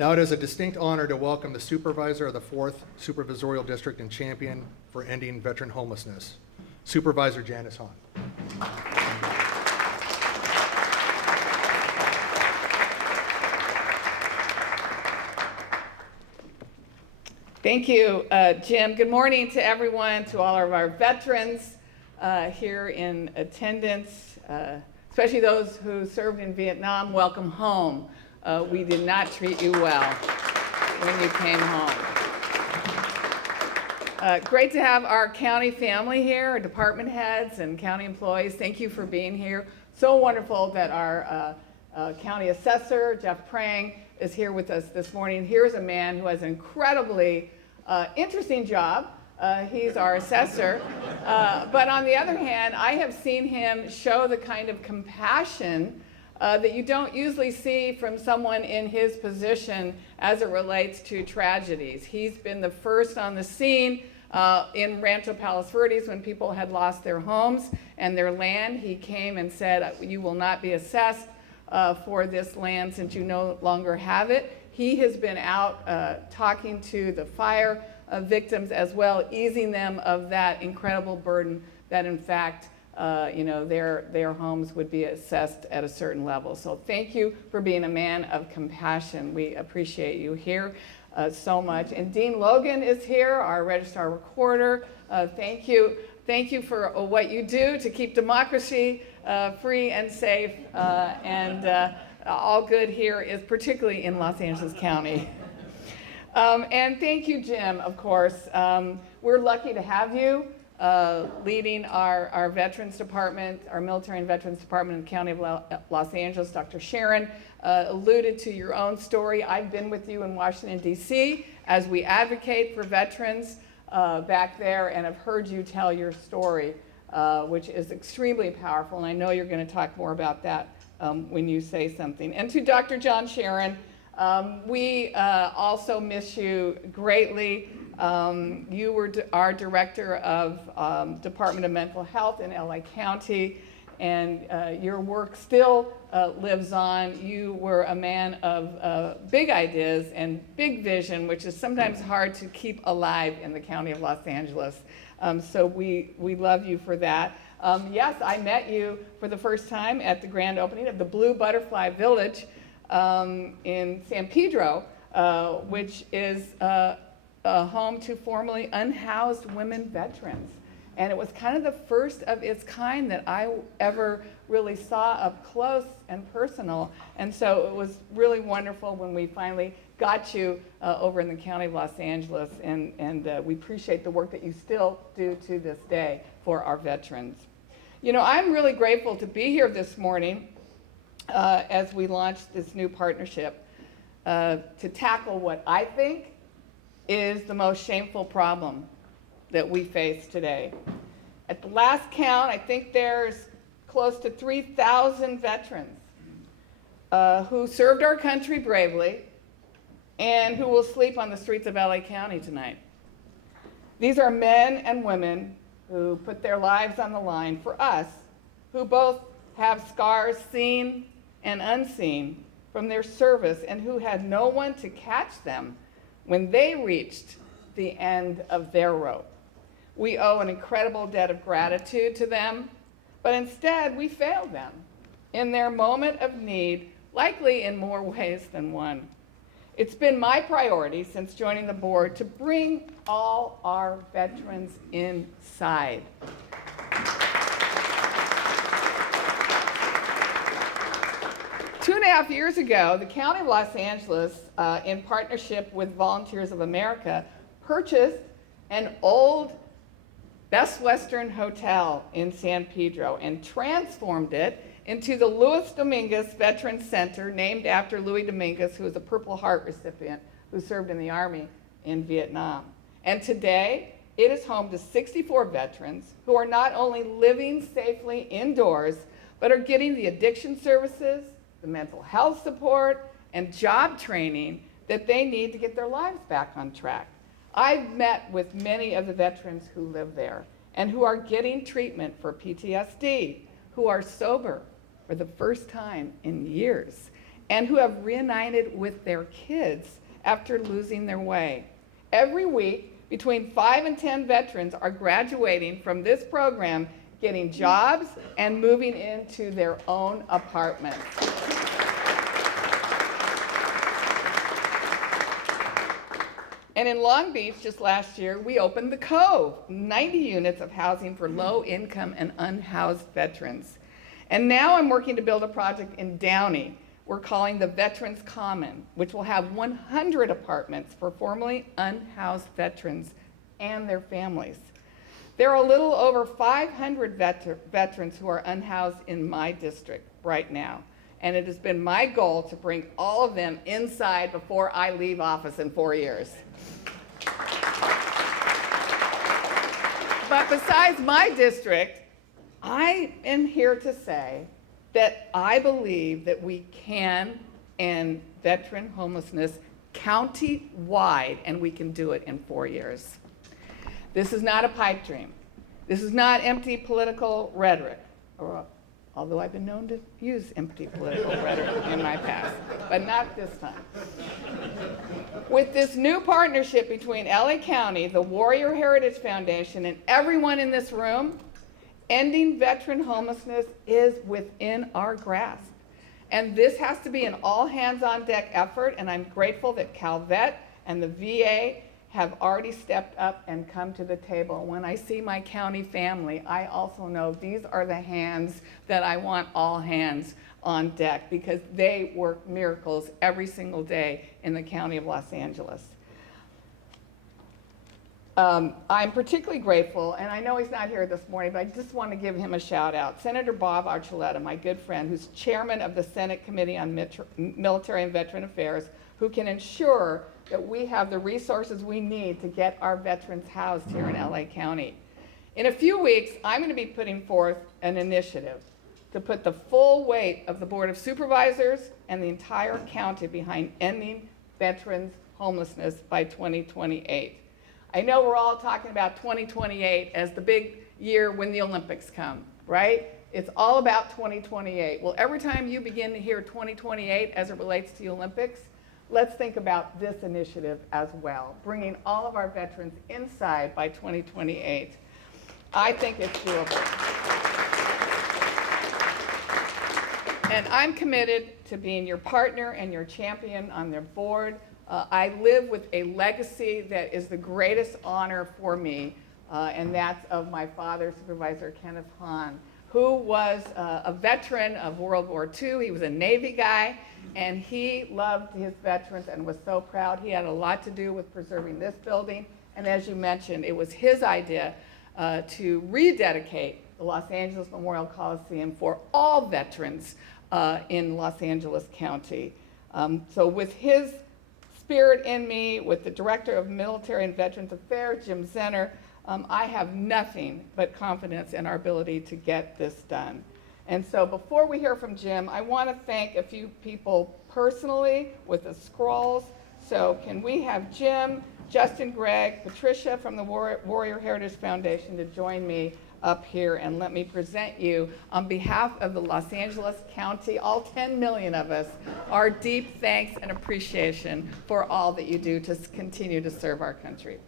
Now it is a distinct honor to welcome the Supervisor of the 4th Supervisorial District and Champion for Ending Veteran Homelessness, Supervisor Janice Hahn. Thank you, Jim. Good morning to everyone, to all of our veterans here in attendance, especially those who served in Vietnam. Welcome home. We did not treat you well when you came home. Great to have our county family here, our department heads and county employees. Thank you for being here. So wonderful that our county assessor, Jeff Prang, is here with us this morning. Here's a man who has an incredibly interesting job. He's our assessor. But on the other hand, I have seen him show the kind of compassion that you don't usually see from someone in his position as it relates to tragedies. He's been the first on the scene in Rancho Palos Verdes when people had lost their homes and their land. He came and said, you will not be assessed for this land since you no longer have it. He has been out talking to the fire victims as well, easing them of that incredible burden that in fact their homes would be assessed at a certain level. So thank you for being a man of compassion. We appreciate you here so much. And Dean Logan is here, our registrar recorder. Thank you. Thank you for what you do to keep democracy free and safe and all good here, is particularly in Los Angeles County. And thank you, Jim, of course. We're lucky to have you leading our Veterans Department, our Military and Veterans Department in the County of Los Angeles. Dr. Sharon alluded to your own story. I've been with you in Washington, D.C. as we advocate for veterans back there, and I've heard you tell your story, which is extremely powerful, and I know you're going to talk more about that when you say something. And to Dr. John Sharon, we also miss you greatly. You were our director of Department of Mental Health in LA County, and your work still lives on. You were a man of big ideas and big vision, which is sometimes hard to keep alive in the County of Los Angeles. So we love you for that. Yes, I met you for the first time at the grand opening of the Blue Butterfly Village in San Pedro, which is home to formerly unhoused women veterans. And it was kind of the first of its kind that I ever really saw up close and personal. And so it was really wonderful when we finally got you over in the County of Los Angeles. And we appreciate the work that you still do to this day for our veterans. You know, I'm really grateful to be here this morning as we launch this new partnership to tackle what I think is the most shameful problem that we face today. At the last count, I think there's close to 3,000 veterans who served our country bravely and who will sleep on the streets of LA County tonight. These are men and women who put their lives on the line for us, who both have scars seen and unseen from their service, and who had no one to catch them when they reached the end of their rope. We owe an incredible debt of gratitude to them, but instead we failed them in their moment of need, likely in more ways than one. It's been my priority since joining the board to bring all our veterans inside. Two and a half years ago, the County of Los Angeles, in partnership with Volunteers of America, purchased an old Best Western Hotel in San Pedro and transformed it into the Luis Dominguez Veterans Center, named after Louis Dominguez, who was a Purple Heart recipient who served in the Army in Vietnam. And today, it is home to 64 veterans who are not only living safely indoors, but are getting the addiction services, the mental health support, and job training that they need to get their lives back on track. I've met with many of the veterans who live there and who are getting treatment for PTSD, who are sober for the first time in years, and who have reunited with their kids after losing their way. Every week, between 5 and 10 veterans are graduating from this program, getting jobs and moving into their own apartments. And in Long Beach, just last year, we opened the Cove, 90 units of housing for low-income and unhoused veterans. And now I'm working to build a project in Downey we're calling the Veterans Common, which will have 100 apartments for formerly unhoused veterans and their families. There are a little over 500 veterans who are unhoused in my district right now. And it has been my goal to bring all of them inside before I leave office in 4 years. But besides my district, I am here to say that I believe that we can end veteran homelessness county-wide, and we can do it in 4 years. This is not a pipe dream. This is not empty political rhetoric, although I've been known to use empty political rhetoric in my past, but not this time. With this new partnership between LA County, the Warrior Heritage Foundation, and everyone in this room, ending veteran homelessness is within our grasp. And this has to be an all-hands-on-deck effort, and I'm grateful that CalVet and the VA have already stepped up and come to the table. When I see my county family, I also know these are the hands that I want all hands on deck, because they work miracles every single day in the county of Los Angeles. I'm particularly grateful, and I know he's not here this morning, but I just want to give him a shout out. Senator Bob Archuleta, my good friend, who's chairman of the Senate Committee on Military and Veteran Affairs, who can ensure that we have the resources we need to get our veterans housed here in LA County. In a few weeks, I'm going to be putting forth an initiative to put the full weight of the Board of Supervisors and the entire county behind ending veterans homelessness by 2028. I know we're all talking about 2028 as the big year when the Olympics come, right? It's all about 2028. Well, every time you begin to hear 2028 as it relates to the Olympics, let's think about this initiative as well, bringing all of our veterans inside by 2028. I think it's doable. And I'm committed to being your partner and your champion on their board. I live with a legacy that is the greatest honor for me, and that's of my father, Supervisor Janice Hahn, who was a veteran of World War II. He was a Navy guy, and he loved his veterans and was so proud. He had a lot to do with preserving this building, and as you mentioned, it was his idea to rededicate the Los Angeles Memorial Coliseum for all veterans in Los Angeles County. So with his spirit in me, with the Director of Military and Veterans Affairs, Jim Zenner, I have nothing but confidence in our ability to get this done. And so before we hear from Jim, I want to thank a few people personally with the scrolls. So can we have Jim, Justin, Greg, Patricia from the Warrior Heritage Foundation to join me up here, and let me present you, on behalf of the Los Angeles County, all 10 million of us, our deep thanks and appreciation for all that you do to continue to serve our country.